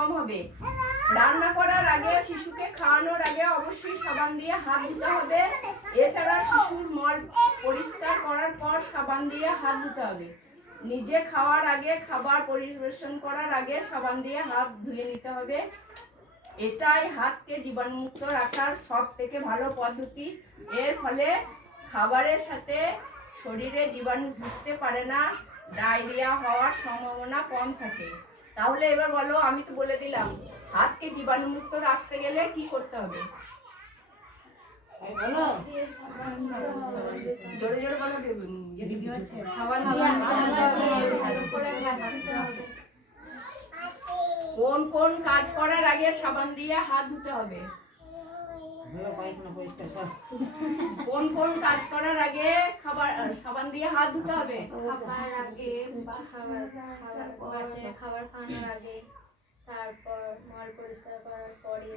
কম হবে। রান্না করার আগে শিশুকে খাওয়ানোর আগে অবশ্যই সাবান দিয়ে হাত ধুতে হবে। এছাড়া শিশুর মল পরিষ্কার করার পর সাবান দিয়ে হাত ধুতে হবে। নিজে খাওয়ার আগে, খাবার পরিবেশন করার আগে সাবান দিয়ে হাত ধুয়ে নিতে হবে। এটাই হাতকে জীবাণুমুক্ত রাখার সব থেকে ভালো পদ্ধতি। এর ফলে খাবারের সাথে শরীরে জীবাণু ঢুকতে পারে না, ডায়রিয়া হওয়ার সম্ভাবনা কম থাকে। তাহলে এবার বলো আমি তো বলে দিলাম হাতকে জীবাণুমুক্ত রাখতে গেলে কি করতে হবে? জোরে জোরে বলো কোন কোন কাজ করার আগে সাবান দিয়ে হাত ধুতে হবে। কোন কোন কাজ করার আগে খাবার সাবান দিয়ে হাত ধুতে হবে? খাবার আগে খাবার খাবার খাওয়ানোর আগে তারপর মল পরিষ্কার করার পরে।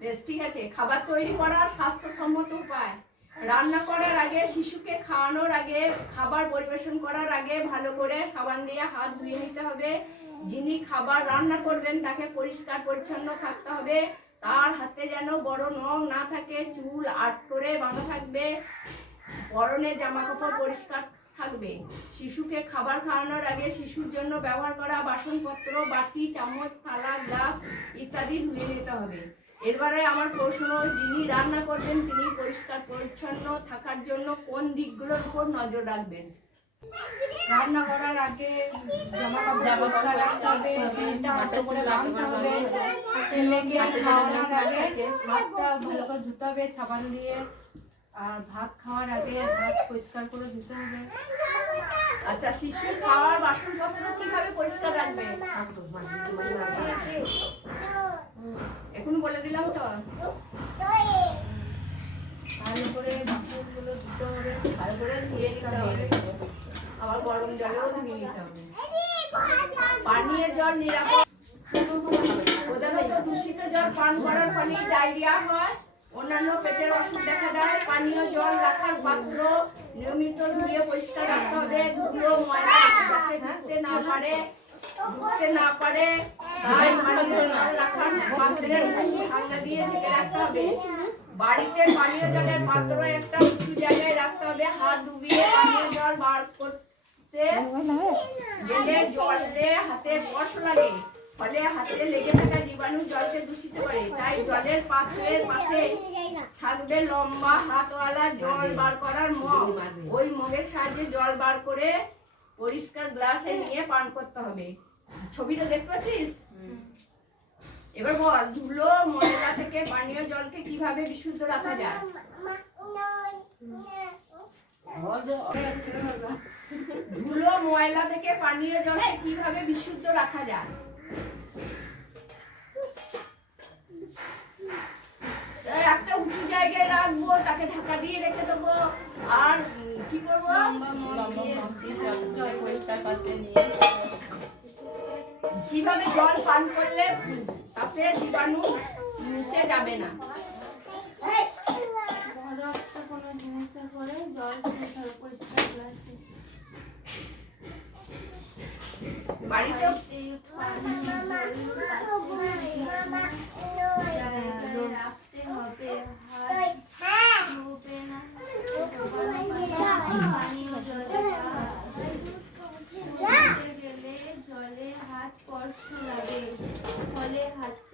বেশ ঠিক আছে। খাবার তৈরি করার স্বাস্থ্যসম্মত উপায়। রান্না করার আগে শিশুকে খাওয়ানোর আগে খাবার পরিবেশন করার আগে ভালো করে সাবান দিয়ে হাত ধুয়ে নিতে হবে। যিনি খাবার রান্না করবেন, তাকে পরিষ্কার পরিচ্ছন্ন থাকতে হবে। তার হাতে যেন বড় নখ না থাকে, চুল আট করে বাঁধা থাকবে, পরনে জামা কাপড় পরিষ্কার থাকবে। শিশুকে খাবার খাওয়ানোর আগে শিশুর জন্য ব্যবহার করা বাসনপত্র, বাটি, চামচ, থালা, গ্লাস ইত্যাদি ধুয়ে নিতে হবে। এরবারে আমার প্রশ্ন, যিনি রান্না করবেন, তিনি পরিষ্কার পরিচ্ছন্ন থাকার জন্য কোন দিকগুলোর উপর নজর রাখবেন? রান্না করার আগে জামা কাপড় পরিষ্কার রাখতে হবে তেলটা হাতে করে বাঁধতে হবে ছেলেকে খাওয়ানোর আগে হাতটা ভালো করে ধুতে হবে সাবান দিয়ে আর ভাত খাওয়ার আগে হাত পরিষ্কার করে ধুতে হবে। আচ্ছা শিশুর খাওয়ার বাসনপত্র কীভাবে পরিষ্কার রাখবে? এখন বলে দিলাম তো? ভালো করে ধুতে পানীয় জল নিরাপদ। দূষিত জল পান করার পানীয় জল রাখার পাত্র নিয়মিত ধুয়ে পরিষ্কার রাখতে হবে। ধুলো, ময়লা যাতে ঢুকতে না পারে ঢুকতে না পারে রাখার পাত্রের ঠান্ডা দিয়ে ঢেকে রাখতে হবে। বাড়িতে পানীয় জলের পাত্র একটা উঁচু জায়গায় রাখতে হবে, হাত ডুবিয়ে পানীয় জল বার করতে গেলে জলে হাতে স্পর্শ লাগে ফলে হাতে লেগে থাকা জীবাণু জলকে দূষিত করে। তাই জলের পাত্রের পাশে থাকবে লম্বা হাতওয়ালা জল বার করার মগ। ওই মগের সাহায্যে জল বার করে পরিষ্কার গ্লাসে নিয়ে পান করতে হবে। ছবিটা দেখতে পাচ্ছিস? এবার বল ধুলো ময়লা থেকে পানীয় জলকে কীভাবে বিশুদ্ধ রাখা যায়? ধুলো ময়লা থেকে পানীয় জলকে কীভাবে বিশুদ্ধ রাখা যায়? একটা উঁচু জায়গায় রাখব তাকে ঢাকা দিয়ে রেখে দেবো। আর কি করব? কীভাবে জল পান করলে উম, জীবাণু মিশে যাবে না। রক্ত কোনো জিনিসের পরে জল পরিষ্কার পরিষ্কার বাড়িতে রাখতে হবে হাত ডুবে না পানীয় জলে গেলে জলে হাত স্পর্শ লাগে ফলে হাতে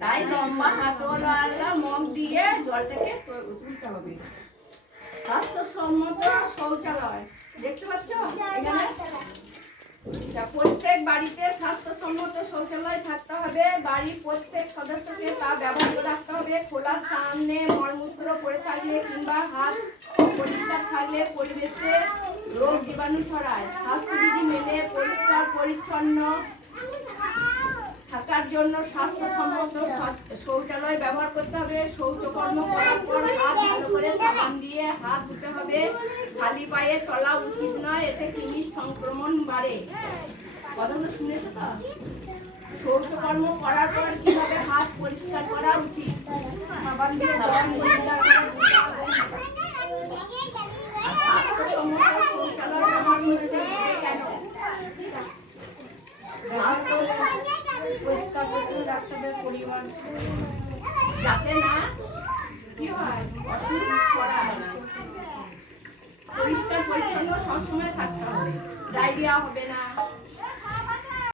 তাই লম্বা হাতওয়ালা মগ দিয়ে জলটাকে তুলতে হবে। স্বাস্থ্যসম্মত শৌচালয়। দেখতে পাচ্ছ? প্রত্যেক বাড়িতে স্বাস্থ্যসম্মত শৌচালয় থাকতে হবে। বাড়ির প্রত্যেক সদস্যকে তা ব্যবহার রাখতে হবে। খোলা সামনে মলমূত্র পড়ে থাকলে কিংবা হাত পরিষ্কার থাকলে পরিবেশে রোগ জীবাণু ছড়ায়। স্বাস্থ্যবিধি মেনে পরিষ্কার, পরিচ্ছন্ন থাকার জন্য স্বাস্থ্যসম্মত শৌচালয় ব্যবহার করতে হবে। শৌচকর্ম করার পর হাত ভালো করে সাবান দিয়ে হাত ধুতে হবে। খালি পায়ে চলা উচিত নয়, এতে কৃমির সংক্রমণ বাড়ে। কথাগুলো শুনেছো তো? শৌচকর্ম করার পর কীভাবে হাত পরিষ্কার করা উচিত? সাবান দিয়ে পরিষ্কার করে। মতো শৌচালয় ব্যবহার করতে কেন পরিষ্কার পরিচ্ছন্ন রাখতে হবে পরিবার যাতে না কি পরিষ্কার পরিচ্ছন্ন সবসময় থাকতে হবে। ডায়রিয়া হবে না।